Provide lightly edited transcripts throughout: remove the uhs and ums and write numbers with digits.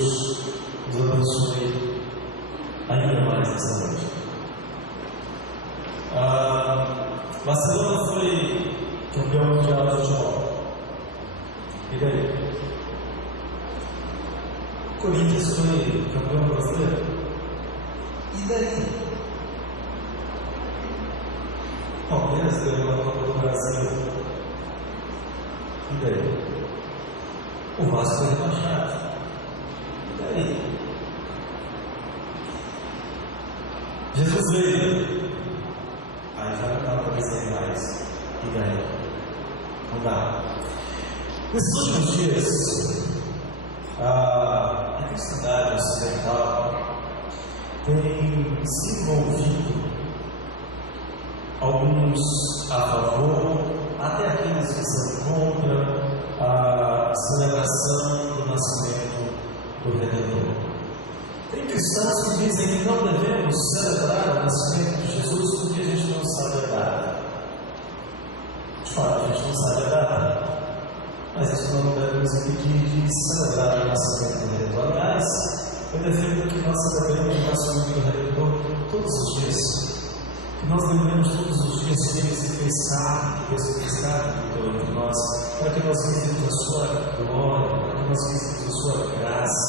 Deus nos abençoe ainda mais essa noite. Barcelona foi campeão mundial de futebol. E daí? Corinthians foi campeão brasileiro. E daí? Palmeiras ganhou a Copa do Brasil. E daí? O Vasco foi rebaixado. E daí? Jesus veio. Aí já não dá para dizer mais. E daí? Não dá. Nesses últimos dias, a cristandade ocidental tem se envolvido, alguns a favor, até aqueles que são contra a celebração do nascimento do Redentor. Tem cristãos que dizem que não devemos celebrar o nascimento de Jesus porque a gente não sabe a data. De fato, a gente não sabe a data, mas isso não deve nos impedir de celebrar o nascimento do Redentor. Aliás, eu defendo que nós celebremos o nascimento do Redentor todos os dias. Que nós devemos todos os dias que Ele se fez carne, que Ele se fez carne entre nós, para que nós vivamos a sua glória, para que nós vivamos a sua graça,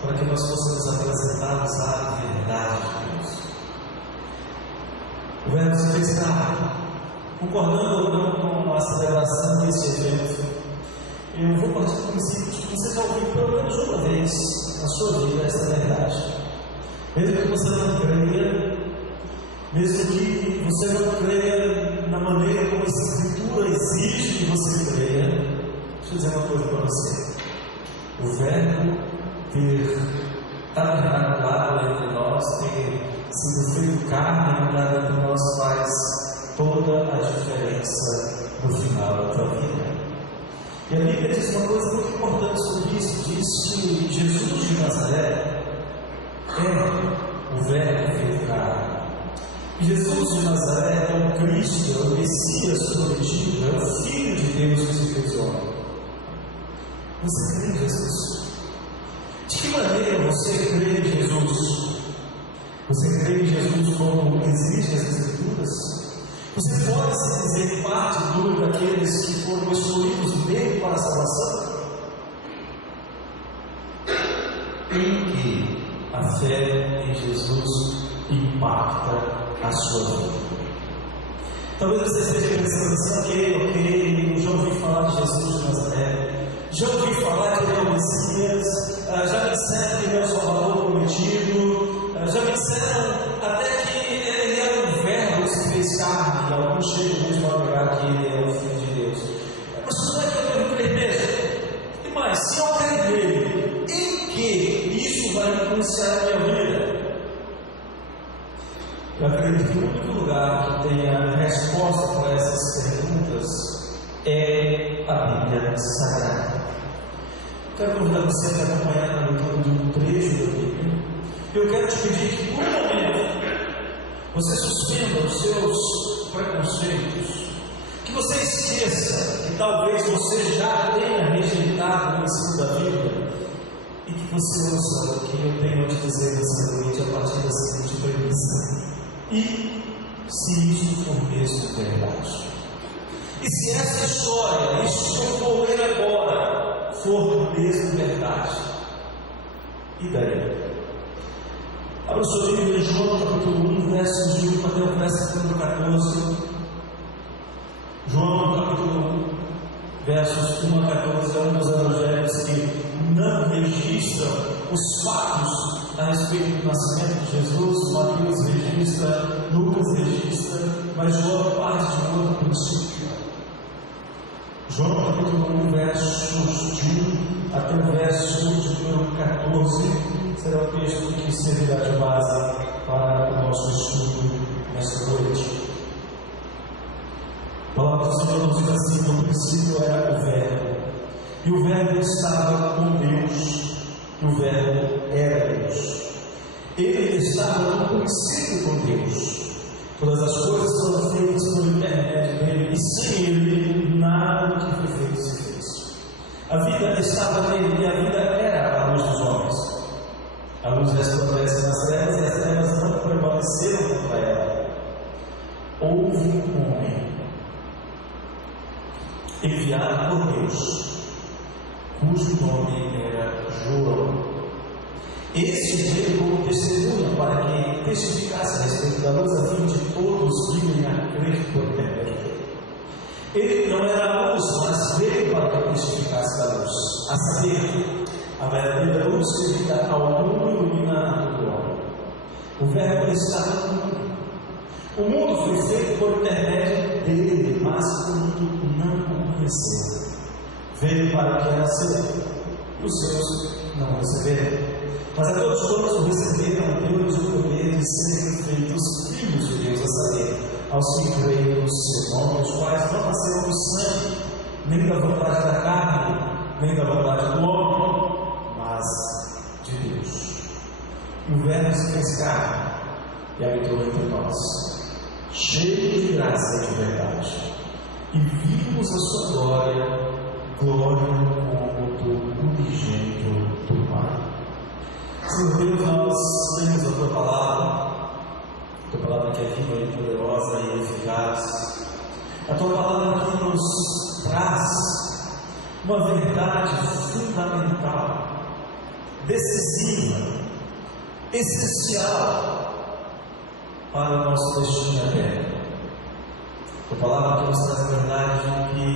para que nós possamos apresentar-nos à verdade de Deus. O Verbo se fez carne. Concordando ou não com a celebração desse evento, eu vou partir do princípio de que você já ouviu pelo menos uma vez na sua vida essa verdade. Mesmo que você não creia, mesmo que você não creia na maneira como a Escritura exige que você creia, deixa eu dizer uma coisa para você. O Verbo ter tabernaculado entre nós, ter sido feito carne e andado entre nós, faz toda a diferença no final da tua vida. E a Bíblia diz uma coisa muito importante sobre isso. Diz que Jesus de Nazaré é o Verbo feito carne. Jesus de Nazaré é o Cristo, é o Messias prometido, é o Filho de Deus que se fez homem. Você crê em Jesus? De que maneira você crê em Jesus? Você crê em Jesus como exige as Escrituras? Você pode se dizer parte daqueles que foram escolhidos dele para a salvação? Em que a fé em Jesus impacta a sua vida? Talvez você esteja pensando assim, ok, já ouvi falar de Jesus de Nazaré, já ouvi falar que ele é o Messias, já me disseram que ele é o Salvador prometido, já me disseram até que ele é o Verbo que se fez carne, e alguns chegam mesmo a negar que ele é o Filho de Deus. Mas como é que eu devo crer mesmo? E mais, se eu crer nele, em que isso vai influenciar a minha vida? Eu acredito que o único lugar que tem a resposta para essas perguntas é a Bíblia Sagrada. Quero convidar você a acompanhar a leitura de um trecho da Bíblia. Eu quero te pedir que, por um momento, você suspenda os seus preconceitos, que você esqueça que talvez você já tenha rejeitado o ensino da Bíblia e que você ouça o que eu tenho a te dizer nessa noite a partir da seguinte premissa. E se isso for mesmo verdade? E se essa história, isso que eu vou ler agora, for mesmo verdade? E daí? Abra o seu livro em João capítulo 1, versos de 1 até o verso 14. João capítulo 1, versos 1 a 14, é um dos evangelhos que não registram os fatos a respeito do nascimento de Jesus. Mateus registra, Lucas registra, mas João parte de um outro princípio. João capítulo 1, versos de 1 até o verso de número 14, será o texto que servirá de base para o nosso estudo nesta noite. A palavra do Senhor nos diz assim: no princípio era o Verbo, e o Verbo estava com Deus, e o Verbo era Deus. Ele estava no princípio com Deus. Todas as coisas foram feitas por intermédio dele, e sem ele nada do que foi feito se fez. A vida estava nele e a vida era a luz dos homens. A luz resplandece nas trevas e as trevas não prevaleceram contra ela. Houve um homem enviado por Deus, cujo nome era João. Este veio como testemunha para que testificasse a respeito da luz, a fim de todos virem a crer por intermédio dele. Ele não era a luz, mas veio para que testificasse da luz, a saber, a verdadeira luz que dá ao mundo e ilumina todo homem. O Verbo estava no mundo. O mundo foi feito por intermédio dele, mas o mundo não o conheceu. Veio para o que era seu, e os seus não o receberam. Mas a todos quantos o receberam, deu-lhes o poder de serem feitos filhos de Deus, a saber, aos que creem no seu nome, os quais não nasceram do sangue, nem da vontade da carne, nem da vontade do homem, mas de Deus. E o Verbo se fez carne e habitou entre nós, cheio de graça e de verdade, e vimos a sua glória, glória como do unigênito do Pai. Senhor Deus, nós temos a Tua palavra que é viva e poderosa e eficaz, a Tua palavra que nos traz uma verdade fundamental, decisiva, essencial para o nosso destino eterno. A Tua palavra que nos traz a verdade de que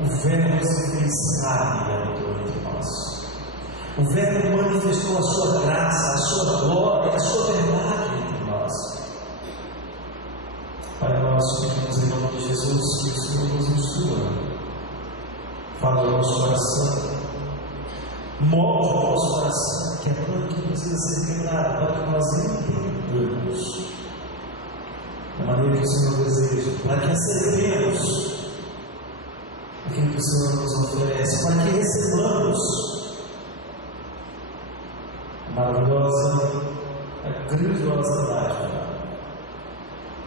o Verbo se fez carne e habitou entre nós. O Verbo manifestou a sua graça, a sua glória, a sua verdade entre nós. Pai, nós pedimos em nome de Jesus que o Senhor nos instrua, fala ao nosso coração, molde o nosso coração, que é tudo que precisa ser quebrado, para que nós entendamos da maneira que o Senhor deseja, para que aceitemos aquilo que o Senhor nos oferece, para que recebamos maravilhosa, a grandiosa dádiva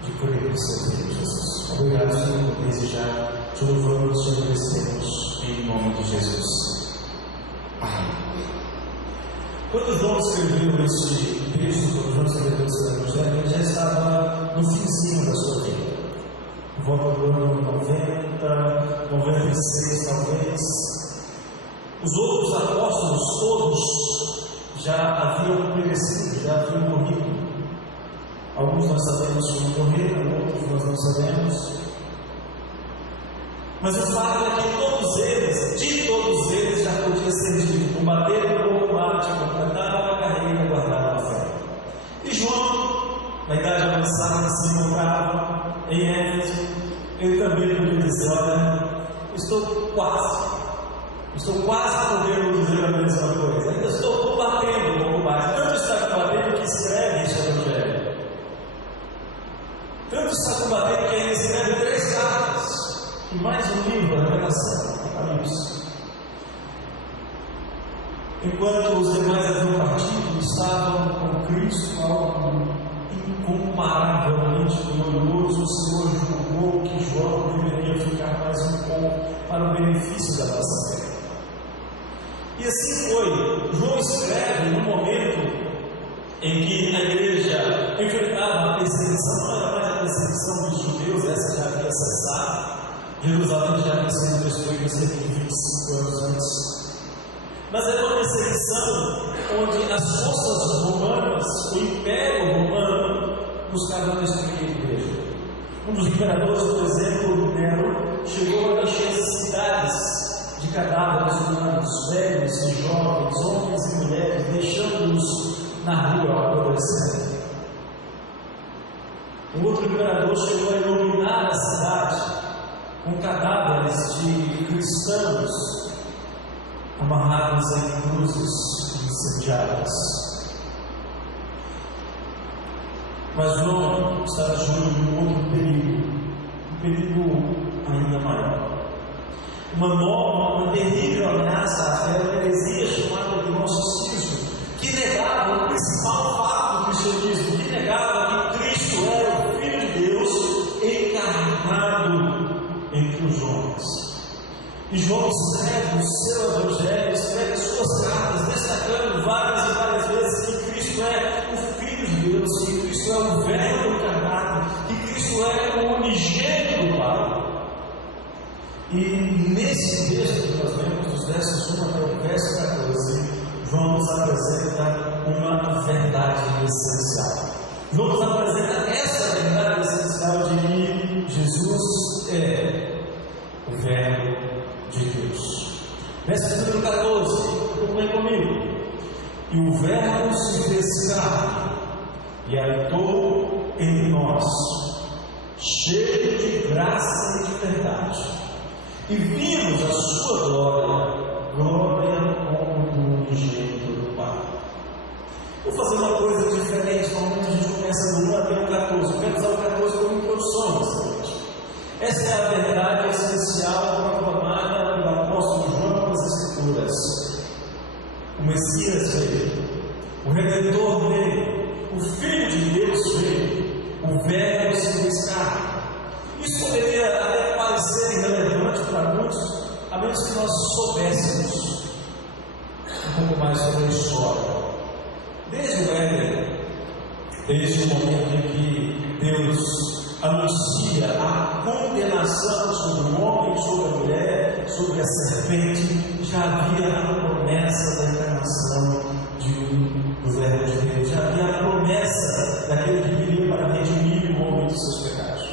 de crer no seu Filho Jesus. Obrigado, Senhor, por desejar, te louvamos e agradecemos em nome de Jesus. Amém. Quando João escreveu esse texto, quando João escreveu esse evangelho, ele já estava no finzinho da sua vida. Por volta do ano 90, 96 talvez. Os outros apóstolos todos já haviam perecido, já haviam morrido. Alguns nós sabemos que morreram, outros nós não sabemos. Mas o fato é que de todos eles, já podia ser dito: combater o bom combate, completar a carreira e guardar a fé. E João, na idade avançada, se encontrava em Éfeso. Ele também podia dizer: olha, estou quase podendo dizer a mesma coisa. Ainda estou combatendo o bom combate. Tanto está combatendo que escreve este evangelho. Tanto está combatendo que ainda escreve 3 cartas. E mais um livro, a Revelação, Apocalipse. Enquanto os demais haviam partido, estavam com Cristo, algo incomparavelmente glorioso. O Senhor julgou que João deveria ficar mais um pouco para o benefício da nossa fé. E assim foi. João escreve no momento em que a igreja enfrentava a perseguição. Não era mais a perseguição dos judeus, essa já havia cessado. Jerusalém já havia sido destruída cerca de 25 anos antes. Mas era uma perseguição onde as forças romanas, o Império Romano, buscavam destruir a igreja. Um dos imperadores, por exemplo, Nero, chegou a encher as cidades de cadáveres humanos, velhos e jovens, homens e mulheres, deixando-os na rua apodrecendo. Um outro imperador chegou a iluminar a cidade com cadáveres de cristãos amarrados em cruzes incendiadas. Mas João estava de olho em outro perigo ainda maior. Uma terrível ameaça à fé, uma heresia chamada de gnosticismo, que negava o principal fato do cristianismo, que negava que Cristo era o Filho de Deus encarnado entre os homens. E João escreve o seu João nos apresenta essa verdade essencial de que Jesus é o Verbo de Deus. Verso número 14, acompanhe comigo. E o Verbo se fez carne e habitou entre nós, cheio de graça e de verdade. E vimos a sua glória, glória como do unigênito do Pai. Vou fazer uma coisa diferente, normalmente a gente começa do 1 até o 14. Eu quero usar o 14 como introdução nessa noite. Essa é a verdade essencial proclamada pelo apóstolo João nas Escrituras. O Messias veio, o Redentor veio, o Filho de Deus veio, o Verbo se fez carne. Isso poderia até parecer irrelevante para muitos, a menos que nós soubéssemos um pouco mais sobre a história. Desde o Éden, desde o momento em que Deus anuncia a condenação sobre o homem, sobre a mulher, sobre a serpente, já havia a promessa da encarnação do Verbo de Deus, já havia a promessa daquele que viria para redimir o homem dos seus pecados.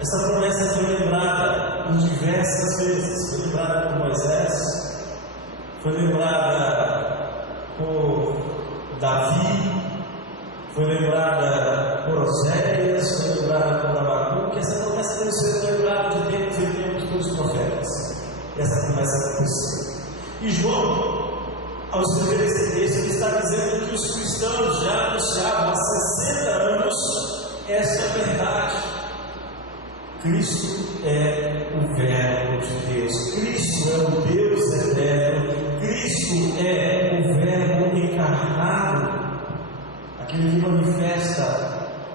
Essa promessa foi lembrada por diversas vezes. Foi lembrada por Moisés, foi lembrada por Davi, foi lembrada por Oséias, foi lembrada por Abacuque. Essa promessa deve ser lembrada de tempos em tempos pelos profetas. E essa promessa aconteceu. E João, ao escrever esse texto, ele está dizendo que os cristãos já anunciavam há 60 anos essa verdade. Cristo é o Verbo de Deus, Cristo é o Deus eterno, Cristo é o Verbo encarnado, aquele que manifesta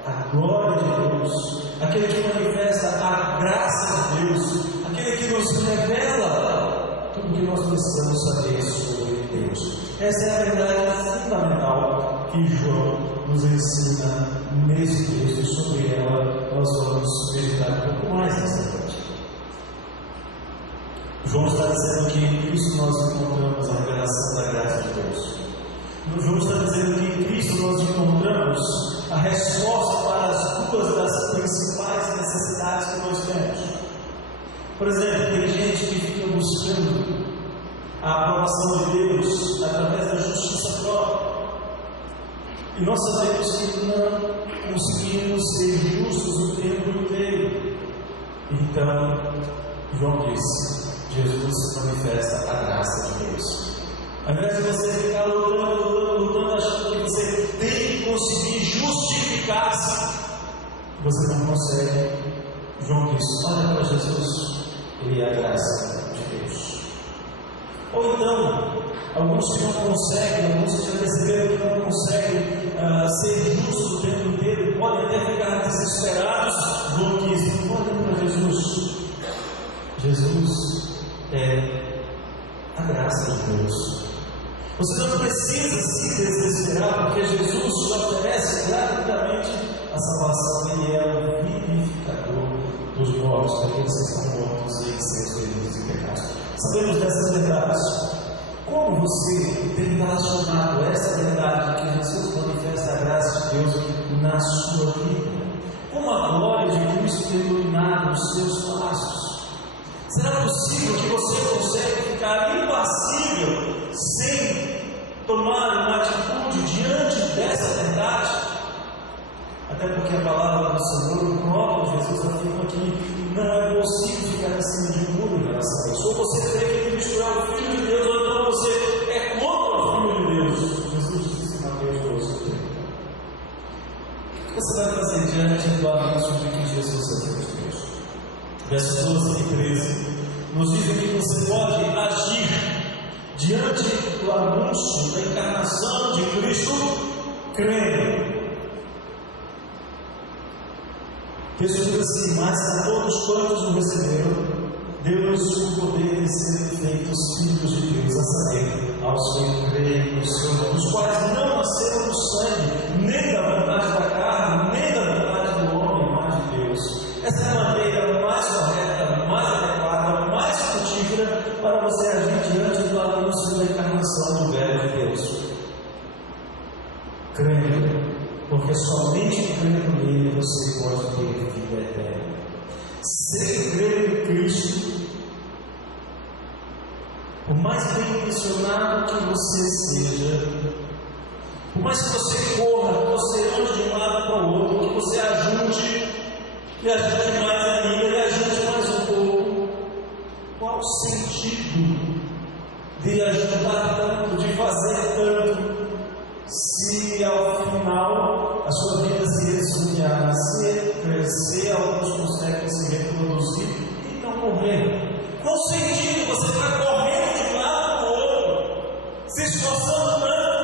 a glória de Deus, aquele que manifesta a graça de Deus, aquele que nos revela tudo o que nós precisamos saber sobre Deus. Essa é a verdade fundamental que João nos ensina nesse texto, e sobre ela nós vamos meditar um pouco mais nessa noite. João está dizendo que em Cristo nós encontramos a revelação da graça de Deus. João está dizendo que em Cristo nós encontramos a resposta para as duas das principais necessidades que nós temos. Por exemplo, tem gente que fica buscando a aprovação de Deus através da justiça própria. E nós sabemos que não conseguimos ser justos o tempo inteiro. Então, João disse: Jesus manifesta a graça de Deus. Ao invés de você ficar lutando, achando que você tem que conseguir justificar-se, você não consegue. João disse: olha para Jesus, Ele é a graça de Deus. Ou então, alguns que não conseguem, alguns que já perceberam que não conseguem ser justos o tempo inteiro, podem até ficar desesperados. João diz: olhem para Jesus. Jesus é a graça de Deus. Você não precisa se desesperar, porque Jesus te oferece gratuitamente a salvação. Ele é o vivificador dos mortos, daqueles que estão mortos em seus delitos e pecados. Sabemos dessas verdades. Como você tem relacionado essa verdade de que Jesus manifesta a graça de Deus na sua vida? Como a glória de Cristo tem iluminado os seus passos? Será possível que você consiga ficar impassível sem tomar uma atitude diante dessa verdade? Até porque a palavra do Senhor, o próprio Jesus, afirma que não é possível ficar acima de um muro em relação a isso. Ou você crê que Cristo é o Filho de Deus, ou então você é contra o Filho de Deus. Jesus disse em Mateus 12: o que você vai fazer diante do anúncio de que Jesus é Filho de Deus? Versos 12 e 13 nos dizem que você pode agir diante do anúncio da encarnação de Cristo crendo. Texto diz assim: mas a todos quantos o receberam, deu-lhes o poder de serem feitos filhos de Deus, a saber, aos que creem no seu nome, os quais não nasceram do sangue, nem da vontade da carne, nem da vontade do homem, mas de Deus. Essa é a maneira mais correta, mais adequada, mais frutífera para você agir diante do anúncio da encarnação do Verbo de Deus. Crendo porque somente crendo nele você pode ter vida eterna. Sem crer em Cristo, por mais bem intencionado que você seja, por mais que você corra, que você ande de um lado para o outro, que você ajunte mais ainda, e ajunte mais um pouco, qual o sentido de ajudar tanto, de fazer tanto, se ao final a sua vida se esfriar, se crescer, alguns conseguem se reproduzir e não morrer? Qual o sentido você está correndo de um lado para o outro, se esforçando tanto,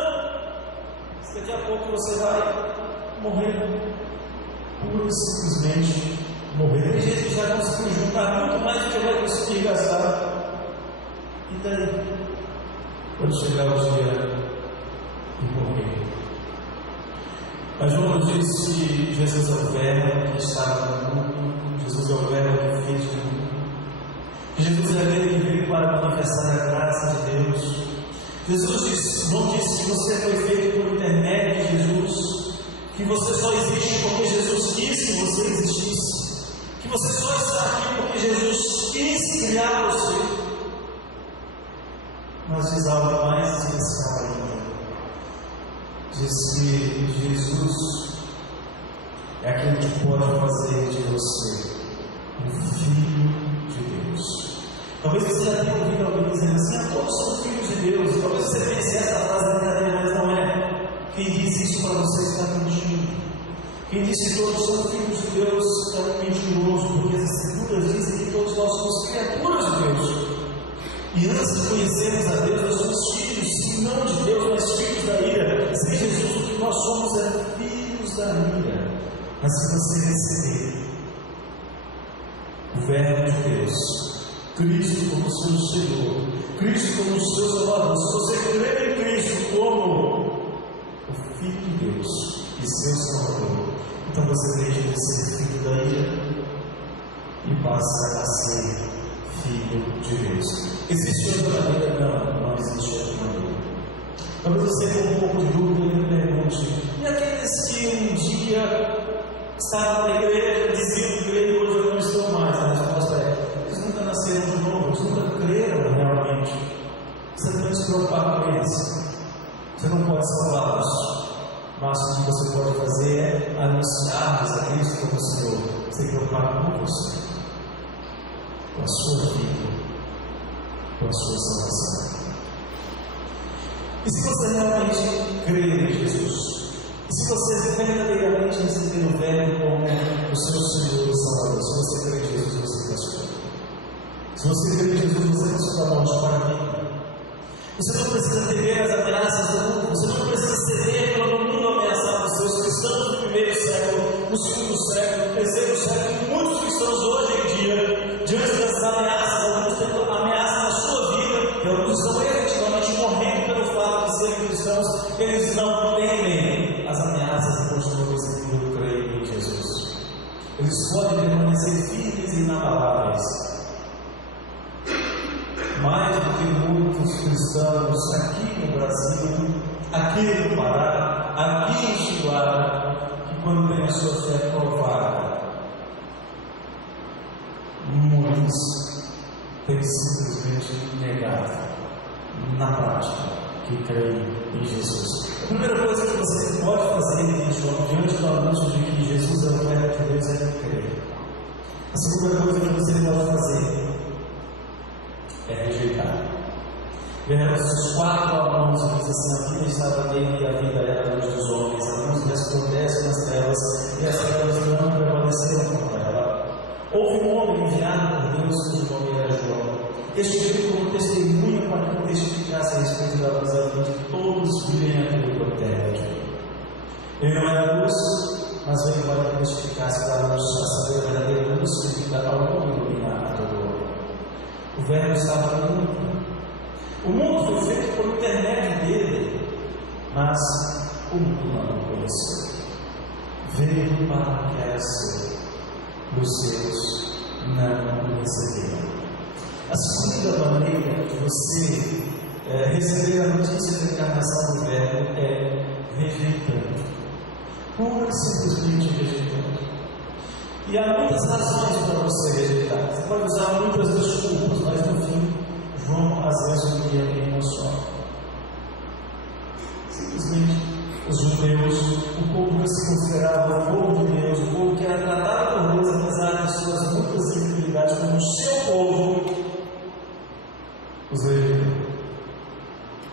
se daqui a pouco você vai morrer? Pura e simplesmente morrer. Tem gente que já conseguiu juntar muito mais do que vai conseguir gastar. E daí? Quando chegar o dia de morrer. Mas João diz que Jesus é o verbo que estava no mundo, Jesus é o verbo que fez o mundo. Que Jesus é aquele que veio para manifestar a graça de Deus. João disse que você foi feito por intermédio de Jesus, que você só existe porque Jesus quis que você existisse, que você só está aqui porque Jesus quis criar você. Mas diz algo mais especial ainda. Diz que Jesus é aquele que pode fazer de você um filho de Deus. Talvez você já tenha ouvido alguém dizendo assim: todos são filhos de Deus. Talvez você pense essa frase brincadeira, mas não é. Quem diz isso para você está mentindo. Quem diz que todos são filhos de Deus é um mentiroso, porque as Escrituras dizem que todos nós somos criaturas de Deus. E antes de conhecermos a Deus, nós somos filhos, se não de Deus, mas filhos da ira. Sem Jesus, o que nós somos é filhos da ira. Mas se você receber o Verbo de Deus, Cristo como seu Senhor, Cristo como seu Salvador, se você crer em Cristo como o Filho de Deus e seu Salvador, então você deixa de ser filho da ira e passa a ser filho de Deus. Existe outra maneira? Não existe outra maneira. Talvez você tenha um pouco de dúvida e me pergunte: e aqueles que um dia estavam na igreja, diziam que creem, hoje não estão mais? A resposta é: eles nunca nasceram de novo, eles nunca creram realmente. Você não tem que se preocupar com eles, você não pode salvá-los. Mas o que você pode fazer é anunciar-lhes a Cristo como Senhor. Você tem que preocupar com você, com a sua vida, com a sua salvação. E se você realmente crer em Jesus, e se você verdadeiramente receber o Verbo como o seu Senhor e Salvador, se você crer em Jesus, você passou. Se você crer em Jesus, você passou da morte para a vida. Você não precisa temer as ameaças do mundo, você não precisa ceder quando o mundo ameaçar os seus cristãos no primeiro século, no segundo século, no terceiro século, e muitos cristãos hoje em dia, diante dessas ameaças, alguns têm ameaça na sua vida, e alguns estão efetivamente morrendo pelo fato de serem cristãos, eles não temem as ameaças e continuam seguindo creio em Jesus. Eles podem permanecer firmes e inabaláveis. Mais do que muitos cristãos aqui no Brasil, aqui no Pará, aqui em Chihuahua, que quando tem a sua fé provada, muitos têm simplesmente negado na prática que creem em Jesus. A primeira coisa que você pode fazer diante do anúncio de que Jesus é o Verbo de Deus é crer. A segunda coisa que você pode fazer é rejeitar. Versos 4 a 11 diz assim: a vida estava nele e a vida era a luz dos homens. A luz resplandece nas trevas e as trevas não prevaleceram contra ela. Houve um homem enviado por Deus cujo nome era João. Este veio como testemunha para que testificasse a respeito da luz a fim de todos virem aquele eterno. Ele não era luz, mas veio para que testificasse da luz, a saber a verdadeira luz que dá ao mundo iluminar a todo homem. O Verbo estava no mundo. O mundo foi feito por intermédio dele, mas o mundo não o conheceu. Veio para o que era seu, e os seus não o receberam. A segunda maneira de você receber a notícia da encarnação do Verbo é rejeitando. pura e simplesmente rejeitando. E há muitas razões para você rejeitar. Você pode usar muitas desculpas, mas no fim, João às vezes unia bem uma só. Simplesmente, os judeus, o povo que se considerava o povo de Deus, o povo que era tratado por Deus, apesar de suas muitas infidelidades, como o seu povo, os rejeitou.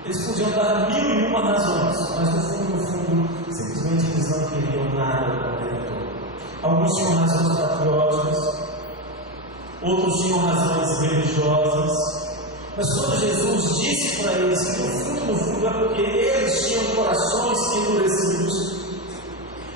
Eles podiam dar 1001 razões, mas no fundo, simplesmente eles não queriam nada com o Redentor. Alguns tinham razões patrióticas, outros tinham razões religiosas, mas quando Jesus disse para eles que no fundo é porque eles tinham corações endurecidos,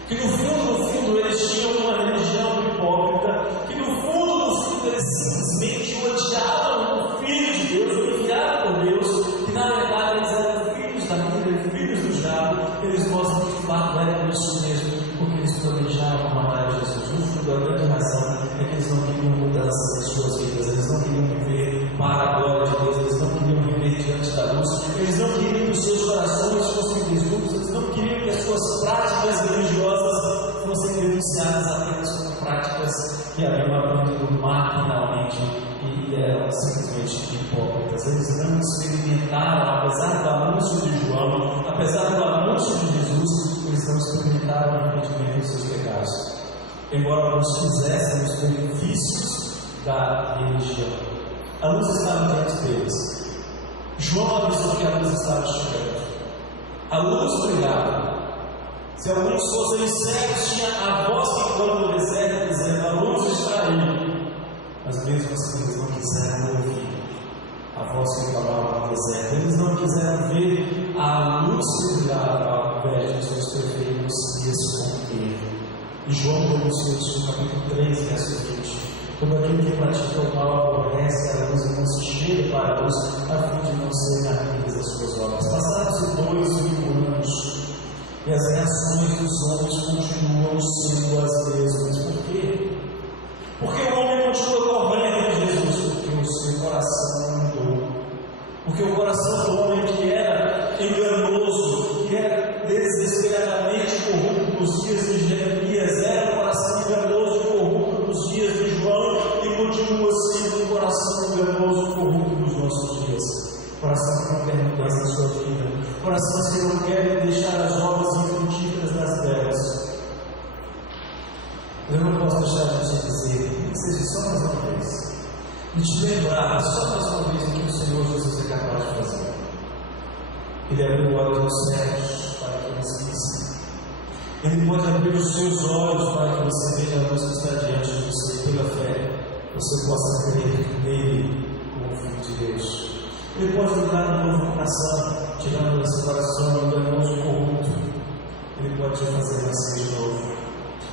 que no fundo eles tinham uma religião hipócrita, que no fundo eles simplesmente odiavam o Filho de Deus, o enviado por Deus, que na verdade eles eram filhos da vida, filhos do diabo. Eles mostram que de fato era isso mesmo, porque eles planejavam matar Jesus. No fundo, a grande razão é que eles não queriam mudança nas suas vidas, eles não queriam viver para a glória de Deus, eles não queriam viver diante da luz, eles não queriam que os seus corações fossem desnudos, eles não queriam que as suas práticas religiosas fossem denunciadas apenas como práticas que haviam aprendido maquinalmente e eram simplesmente hipócritas. Eles não experimentaram, apesar do anúncio de João, apesar do anúncio de Jesus, eles não experimentaram o arrependimento dos seus pecados, embora não quisessem os benefícios da religião. A luz estava diante deles. João avisou que a luz estava chegando. A luz brilhava. Se alguns fossem cegos, tinha a voz que clama no deserto, dizendo: a luz está aí. Mas mesmo assim, eles não quiseram ouvir a voz que falava no deserto. Eles não quiseram ver a luz que brilhava, ao invés de seus preferidos se esconder. E João denunciou isso no capítulo 3, verso 20. Todo aquele que pratica o mal aborrece a luz e não se chega para a luz, a fim de não serem amigas das suas obras. Passaram-se 2000 anos e as reações dos homens continuam sendo as mesmas. Por quê? Porque o homem continua correndo de Jesus, porque o seu coração mudou. Porque o coração do homem que era enganoso, que era desesperadamente corrupto nos dias de Jeremias, era o coração enganoso e corrupto nos dias de João e continua sendo o coração enganoso e corrupto nos nossos dias. Coração que não quer mudança na sua vida, corações que não querem deixar as obras infrutíferas das delas. Eu não posso deixar de te dizer, que seja só mais uma vez, e te lembrar só mais uma vez o que o Senhor Jesus é capaz de fazer. Ele abriu o olho dos cegos para que eles vissem. Ele pode abrir os seus olhos para que você veja a luz que está diante de você e pela fé você possa crer nele como Filho de Deus. Ele pode lhe dar um novo coração, tirando esse coração enganoso e corrupto. Ele pode te fazer nascer de novo.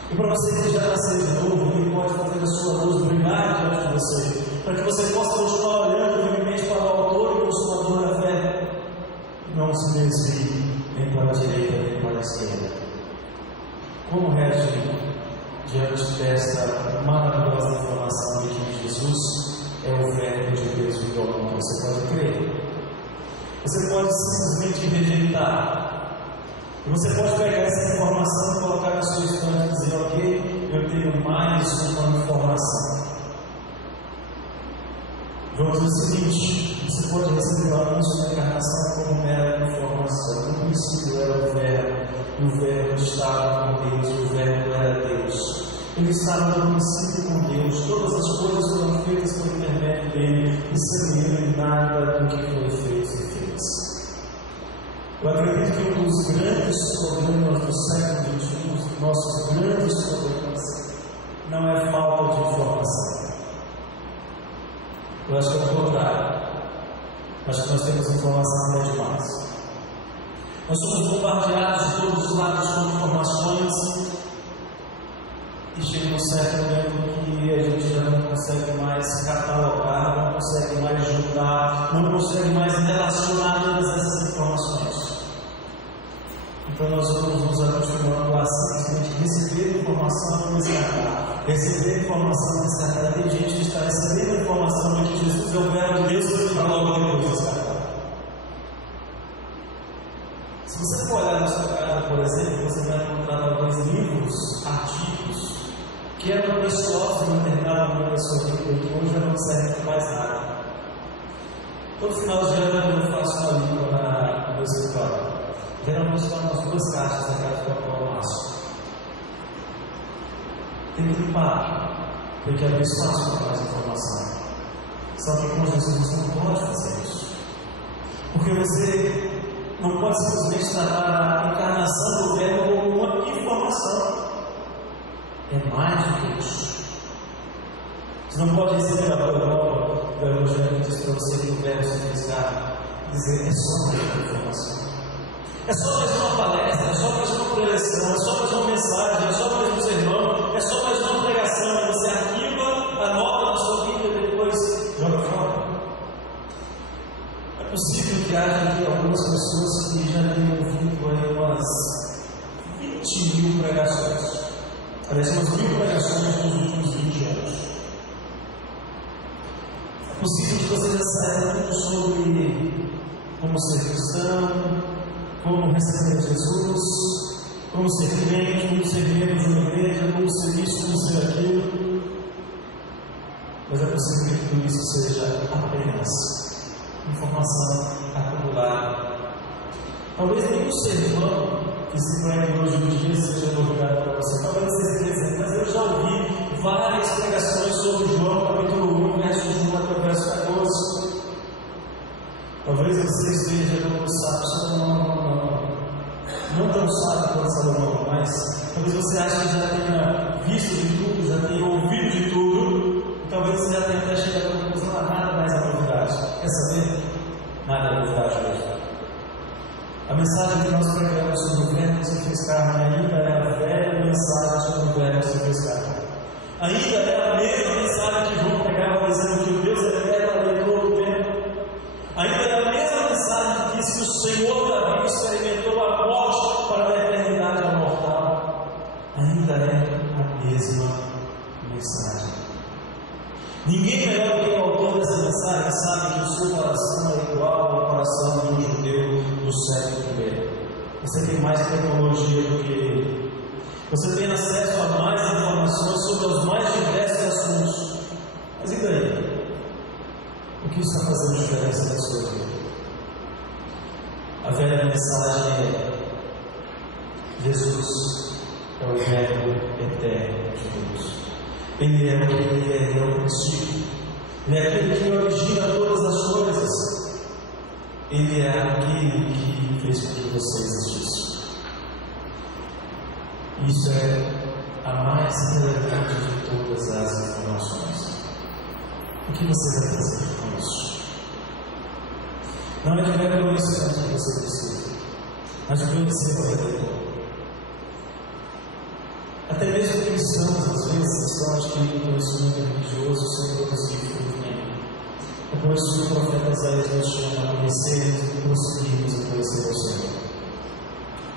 E para você que já nasceu de novo, Ele pode fazer a sua luz brilhar diante de você, para que você possa continuar olhando firmemente para o autor e consumador da fé, e não se desvie nem para a direita nem para a esquerda. Como reagir diante desta maravilhosa informação de que Jesus é o Verbo de Deus vivo ao mundo? Você pode crer. Você pode simplesmente rejeitar. E você pode pegar essa informação e colocar na sua estante e dizer: ok, eu tenho mais uma informação. Vamos dizer o seguinte: você pode receber o anúncio da encarnação como mera informação. No princípio era o Verbo, e o Verbo estava com Deus, e o Verbo era Deus. Ele estava no princípio com Deus, todas as coisas foram feitas por intermédio dele, e sem ele nada do que foi feito se fez. Eu acredito que um dos grandes problemas do século XXI, nossos grandes problemas, não é falta de informação. Eu acho que é o contrário. Acho que nós temos informação até demais. Nós somos bombardeados de todos os lados com informações e chega um certo momento que a gente já não consegue mais catalogar, não consegue mais juntar, não consegue mais relacionar todas essas informações. Então nós vamos nos acostumando a simplesmente receber informação e descartar. Receber informação e descartar. Tem gente que está recebendo informação de que Jesus é o Verbo de Deus para logo depois descartar. Se você for olhar na sua casa, por exemplo, você vai encontrar talvez final de ano eu faço uma limpa no meu escritório. Geralmente dá umas 2 caixas daquela de papel maço. Tem que limpar, tem que abrir espaço para mais informação. Só que com Jesus você não pode fazer isso. Porque você não pode simplesmente tratar a encarnação do Verbo como uma informação. É mais do que isso. Você não pode receber a prova do Evangelho que diz para você que o Verbo se fez carne e dizer: é só mais uma informação. É só mais uma palestra, é só mais uma preleção, é só mais uma mensagem, é só mais um sermão, é só mais uma pregação. E você arquiva, anota na sua vida e depois joga fora. É possível que haja aqui algumas pessoas que já tenham ouvido aí umas 20.000 pregações. Aliás, umas 1.000 pregações nos últimos 20 anos. É possível que você já saiba tudo sobre como ser cristão, como receber Jesus, como ser crente, como ser membro de uma igreja, como ser isso, como ser aquilo. Mas é possível que tudo isso seja apenas informação acumulada. Talvez nenhum sermão que se pregue hoje em dia seja novidade para você. Talvez você esteja dizendo: mas eu já ouvi várias pregações sobre João capítulo 1, versos 1 até o verso 14. Talvez você esteja como sábio Salomão, não tão sábio quanto Salomão, mas talvez você ache que já tenha visto de tudo, já tenha ouvido de tudo, e talvez você já tenha até chegado à conclusão: nada mais é novidade. Quer saber? Nada é novidade hoje. A mensagem que nós pregamos sobre o Verbo que se fez carne ainda é a velha mensagem sobre o Verbo que se fez carne. Ainda é a mesma mensagem que João pregava dizendo que o Deus eterno alegrou todo o tempo. Ainda é a mesma mensagem que diz que o Senhor Davi experimentou a morte para a eternidade mortal. Ainda é a mesma mensagem. Ninguém melhor do que o autor dessa mensagem sabe que o seu coração é igual ao coração de um judeu do século I. Você tem mais tecnologia do que ele. Você tem acesso a mais informações sobre os mais diversos assuntos. Mas e daí? O que está fazendo diferença na sua vida? A velha mensagem é: Jesus é o Verbo eterno de Deus. Ele é o que Ele é o princípio. Ele é aquele que origina todas as coisas. Ele é aquele que fez com que você existisse. Isso é a mais relevante de todas as informações. O que você vai fazer com isso? Não é de mero conhecimento que você precisa, mas de conhecer o Redentor. Até mesmo cristãos, às vezes, estão adquirindo conhecimento religioso sem produzir fruto nenhum. É por isso que o profeta Isaías nos chama a conhecermos e conseguirmos conhecer o Senhor.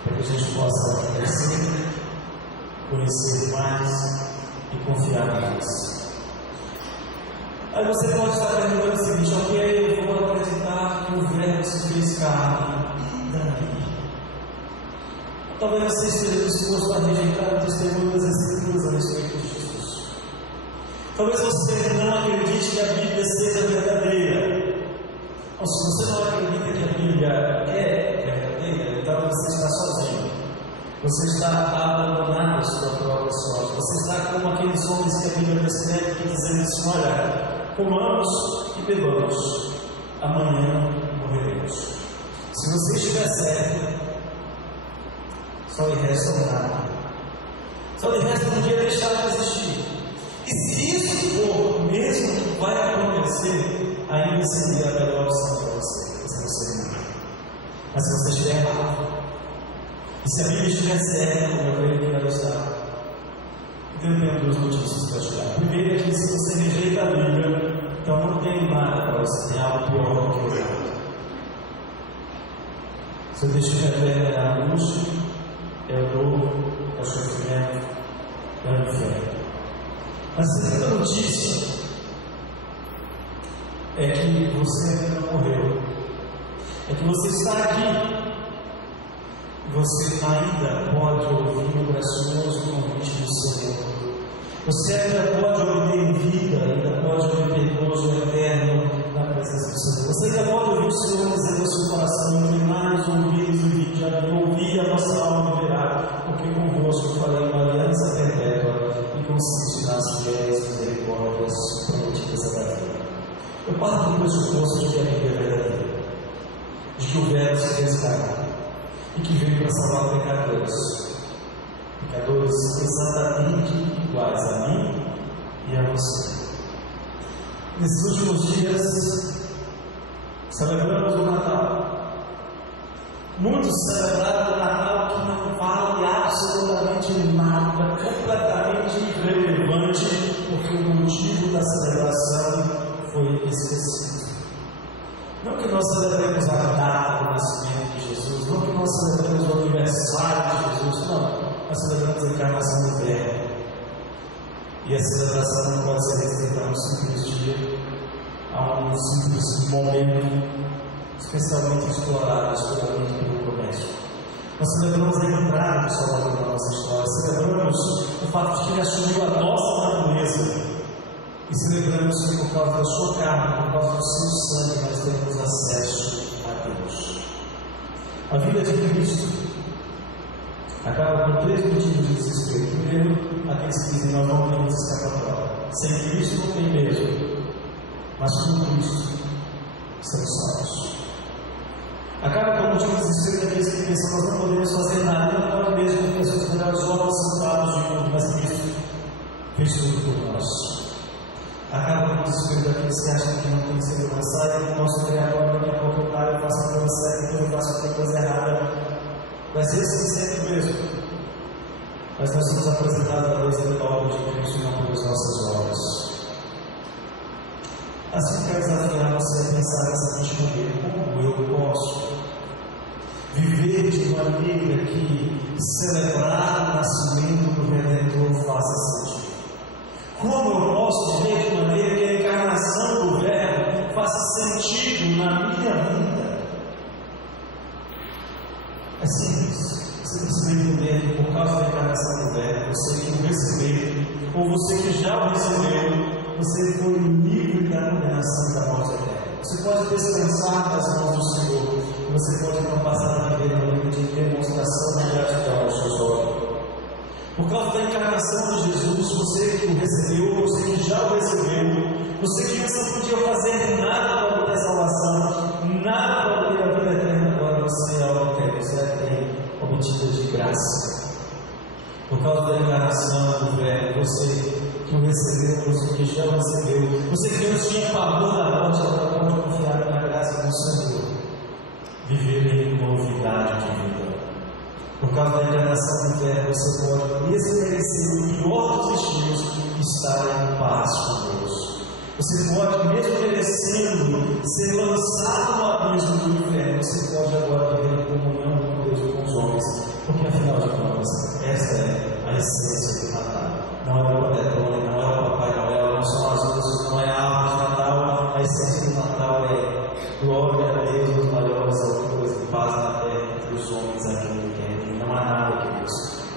Para que a gente possa crescer, conhecer mais e confiar mais. Aí você pode estar perguntando o seguinte: ok, eu vou acreditar que o Verbo se fez carne. E daí? Talvez você esteja disposto a rejeitar o testemunho das Escrituras a respeito de Jesus. Talvez você não acredite que a Bíblia seja verdadeira. Ou se você não acredita que a Bíblia é verdadeira, então você está sozinho. Você está abandonado à sua própria sorte. Você está como aqueles homens que a Bíblia descreve, que dizem assim: olha, comamos e bebamos, amanhã morreremos. Se você estiver certo, só lhe resta nada. Só lhe resta um dia deixar de existir. E se isso for mesmo que vai acontecer, ainda seria a melhor opção para você. Você não seria nada. Mas se você estiver errado, e se a Bíblia estiver certa, como eu creio que ela está, então eu tenho 2 notícias para te dar. Primeiro é que se você rejeita a Bíblia, então não tem nada para você, tem algo pior do que o errado. Se eu deixo minha terra é a angústia, é o dor, é o sofrimento, é o inferno. A segunda notícia é que você ainda não morreu. É que você está aqui. Você ainda pode ouvir o gracioso convite do Senhor. Você ainda pode obter vida, ainda pode obter gozo eterno na presença do Senhor. Você já pode ouvir o Senhor dizer no seu coração: inclinai os ouvidos e vinde a mim, ouvi a vossa alma viverá, porque convosco farei uma aliança perpétua e consiste nas fiéis misericórdias prometidas a Davi. Eu parto do pressuposto de que a Bíblia é verdadeira, de que o Verbo se fez carne e que veio para salvar pecadores exatamente iguais a mim e a você. Nesses últimos dias, celebramos o Natal. Muitos celebraram o Natal que não vale absolutamente nada, completamente irrelevante, porque o motivo da celebração foi esquecido. Não que nós celebremos a data do nascimento de Jesus, não que nós celebremos o aniversário de Jesus, não. Nós celebramos a encarnação do Verbo. E a celebração não pode ser restrita a um simples dia, a um simples momento, especialmente explorados pela mente do comércio. Nós celebramos a entrada do Salvador na nossa história, celebramos o fato de que ele assumiu a nossa natureza, e celebramos que por causa da sua carne, por causa do seu sangue, nós temos acesso a Deus. A vida de Cristo acaba com 3 motivos de desespero. Primeiro, aqueles que dizem: nós não temos escapatória. Sem Cristo não tem mesmo, mas com Cristo estamos salvos. Acaba com o motivo de desespero daqueles que pensam: nós não podemos fazer nada, não pode mesmo, porque as suas melhores obras são dadas de mundo, mas Cristo fez tudo por nós. Acaba com o desespero daqueles que acham que não tem segurança, e o nosso Criador daqui a pouco eu faço a coisa certa, eu faço a coisa errada. Vai ser assim sempre mesmo. Mas nós somos apresentados a Deus em obra de Cristo e não pelas nossas obras. Assim quero desafiar você a pensar nessa seguinte maneira: como eu posso viver de maneira que celebrar o nascimento do Redentor faça sentido? Como eu posso viver de maneira que a encarnação do Verbo faça sentido na minha vida? É simples. Você precisa entender que por causa da encarnação do Verbo, você que o recebeu, ou você que já o recebeu, você foi livre da condenação da morte eterna. Você pode descansar nas mãos do Senhor, e você pode não passar a viver no livro de demonstração de gratidão aos seus olhos. Por causa da encarnação de Jesus, você que o recebeu, você que já o recebeu, você que antes não podia fazer nada para obter salvação, nada para obter a vida eterna, agora você a obtém, você a tem obtida de graça. Por causa da encarnação do Verbo, você que o recebeu, você que já o recebeu, você que antes tinha pavor da morte, agora pode confiar na graça do Senhor, viver em novidade de vida. Por causa da encarnação do Verbo, você pode, mesmo merecer o pior dos destinos, estar em paz com Deus. Você pode, mesmo merecendo ser lançado no abismo do inferno, você pode agora viver em comunhão com Deus e com os homens, porque afinal de contas, esta é a essência do Natal. Não é o Panetone, não é o Papai Noel, não são as luzes, não é a árvore de Natal. A essência do Natal é glória a Deus nos maiores alturas e paz na terra entre os homens a quem Ele quer. Não há nada que Deus,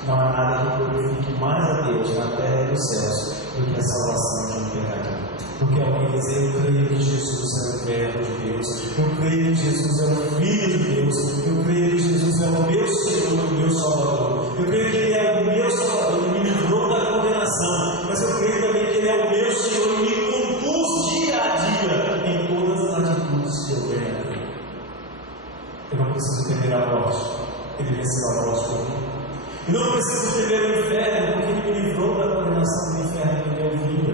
não há nada que glorifique mais a Deus na terra e nos céus do que a salvação de um pecador. Porque alguém dizer: eu creio que Jesus é o Verbo de Deus, eu creio que Jesus é o Filho de Deus, eu creio que Jesus é o meu Senhor, o meu Salvador, eu creio que Ele é o meu Salvador, Ele me livrou da condenação, mas eu creio também que Ele é o meu Senhor e me conduz dia a dia em todas as atitudes que eu venho a ter. Eu não preciso temer a morte, Ele venceu a morte por mim. Eu não preciso temer o inferno, porque Ele me livrou da condenação do inferno e me deu vida.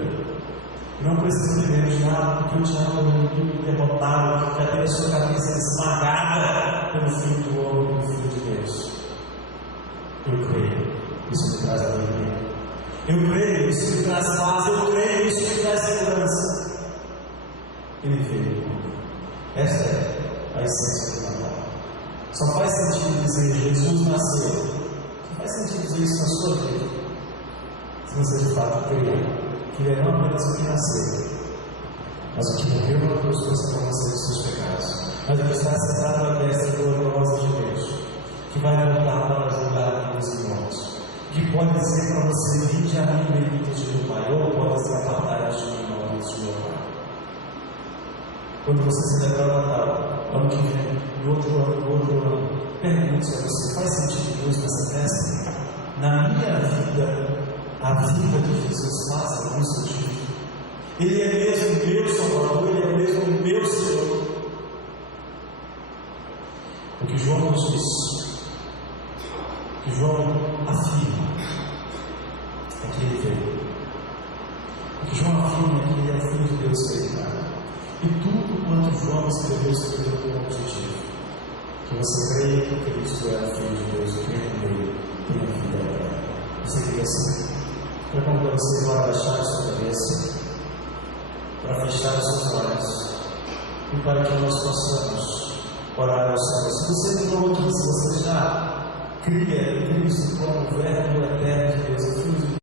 Eu não preciso temer o diabo, porque o diabo é um inimigo derrotado, já tem a sua cabeça esmagada pelo Filho do homem, pelo Filho de Deus. Eu creio, isso me traz alegria. Eu creio, isso me traz paz. Eu creio, isso me traz segurança. Ele veio. Esta é a essência do Natal. Só faz sentido dizer Jesus nasceu. Só faz sentido dizer isso na sua vida, se você de fato crer que Ele é não apenas o que nasceu, mas o que morreu na cruz para você dos seus pecados, mas o que está sentado à destra gloriosa de Deus, que vai voltar para julgar vivos e mortos, que pode dizer para você: vinde a mim, benditos de meu Pai, ou pode dizer: apartai-vos de mim, malditos de meu Pai. Quando você celebrar o Natal, ano que vem, no outro ano, pergunte a você: faz sentido Deus nessa festa? Na minha vida, a vida de Jesus faz algum sentido? Ele é mesmo meu Salvador, Ele é mesmo meu Senhor. O que João nos diz, o que João afirma, é que Ele veio. O que João afirma é que Ele é o Filho de Deus encarnado. E tudo quanto João escreveu com um objetivo: que você creia que Cristo é o Filho de Deus, que nele tem a vida eterna. Você quer assim? Eu convido você para abaixar a sua cabeça, para fechar os seus olhos e para que nós possamos orar ao Senhor. Se você mudou aqui, se você já cria em Cristo como o Verbo eterno de Deus, o Filho de Deus,